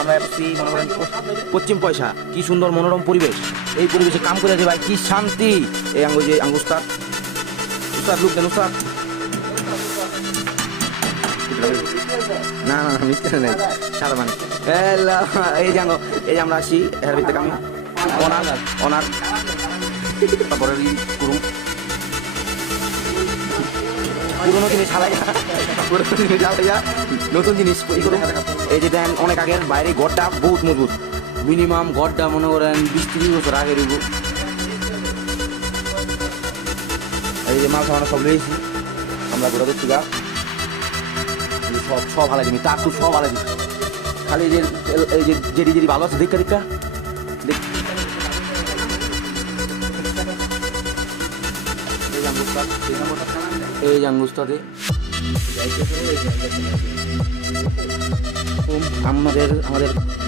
আমরা এসেছি মনে করেন পশ্চিম পয়সা, কি সুন্দর মনোরম পরিবেশ। এই পরিবেশে কাম করে যে ভাই কি শান্তি। এই আঙ্গুল যে উস্তাদ উস্তাদ লুক দেন উস্তাদ। না না মিস্ত্রি নেই সারা মানে এই যে এই যে আমরা আসি এর ভিতরে আমি অনার অনার তারপরে করুন পুরোনো জিনিস হারাইয়া পুরোনো জিনিস হারাইয়া নতুন জিনিস এই যে দেন অনেক আগের বাইরে ঘরটা বহুত মজবুত, মিনিমাম ঘরটা মনে করেন 20-30 বছর আগের। এই যে মাল সামানো সব রয়েছি আমরা ঘোরা ধরছি গা, সব হালাই দিবি তার তো সব হালাই দিবি। খালি এই যে যেটি ভালো আছে দেখা দেখা দেখ। এই জাঙ্গুস্তাতে আমাদের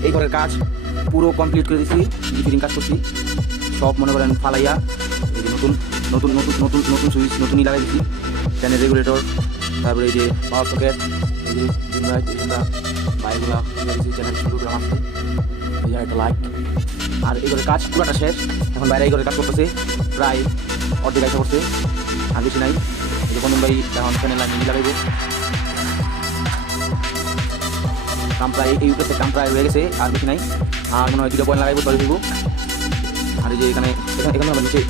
এই ঘরের কাজ পুরো কমপ্লিট করে দিচ্ছি, ফিটিং কাজ করছি সব মনে করেন ফালাইয়া। এই যে নতুন নতুন নতুন নতুন নতুন সুইচ নতুনই লাগাই দিচ্ছি, ফ্যানের রেগুলেটর, তারপরে এই যে পাওয়ার সকেট, এই যে বাইকগুলা চ্যানেল শুরু করে আসছে, এই যে একটা লাইট। আর এই ঘরের কাজ পুরাটা শেষ, এখন বাইরে এই ঘরের কাজ করতেছে প্রায় অর্ধেক আইসা করছে, আর বেশি নাই। এই যে বন্ধন ভাই এখন ফ্যানের লাইন লাগাইব, কাম প্রায় এই উপরে কাম প্রায় হয়ে গেছে, আর বেশি নাই। আর মনে হয় 2 পয়েন্ট লাগাইব তবে দিব। আর এই যে এখানে এখানে আমরা নিচে